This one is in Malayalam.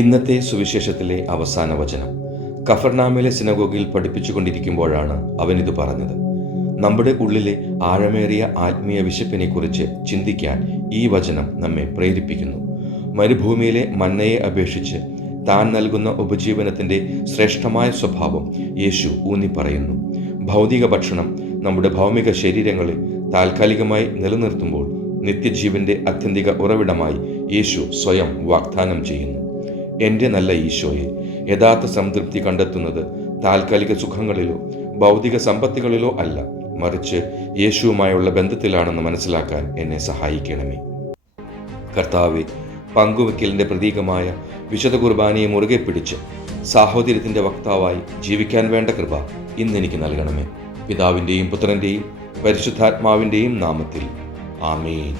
ഇന്നത്തെ സുവിശേഷത്തിലെ അവസാന വചനം. കഫർനാമിലെ സിനഗോഗിൽ പഠിപ്പിച്ചുകൊണ്ടിരിക്കുമ്പോഴാണ് അവനിത് പറഞ്ഞത്. നമ്മുടെ ഉള്ളിലെ ആഴമേറിയ ആത്മീയ വിശപ്പിനെക്കുറിച്ച് ചിന്തിക്കാൻ ഈ വചനം നമ്മെ പ്രേരിപ്പിക്കുന്നു. മരുഭൂമിയിലെ മന്നയെ അപേക്ഷിച്ച് താൻ നൽകുന്ന ഉപജീവനത്തിൻ്റെ ശ്രേഷ്ഠമായ സ്വഭാവം യേശു ഊന്നിപ്പറയുന്നു. ഭൗതിക ഭക്ഷണം നമ്മുടെ ഭൗമിക ശരീരങ്ങളെ താൽക്കാലികമായി നിലനിർത്തുമ്പോൾ നിത്യജീവന്റെ ആത്യന്തിക ഉറവിടമായി യേശു സ്വയം വാഗ്ദാനം ചെയ്യുന്നു. എൻ്റെ നല്ല ഈശോയെ, യഥാർത്ഥ സംതൃപ്തി കണ്ടെത്തുന്നത് താൽക്കാലിക സുഖങ്ങളിലോ ഭൗതിക സമ്പത്തുകളിലോ അല്ല, മറിച്ച് യേശുവുമായുള്ള ബന്ധത്തിലാണെന്ന് മനസ്സിലാക്കാൻ എന്നെ സഹായിക്കണമേ. കർത്താവെ, പങ്കുവെക്കലിൻ്റെ പ്രതീകമായ വിശുദ്ധ കുർബാനയെ മുറുകെ പിടിച്ച് സാഹോദര്യത്തിൻ്റെ വക്താവായി ജീവിക്കാൻ വേണ്ട കൃപ ഇന്നെനിക്ക് നൽകണമേ. പിതാവിൻ്റെയും പുത്രൻ്റെയും പരിശുദ്ധാത്മാവിൻ്റെയും നാമത്തിൽ ആമേൻ.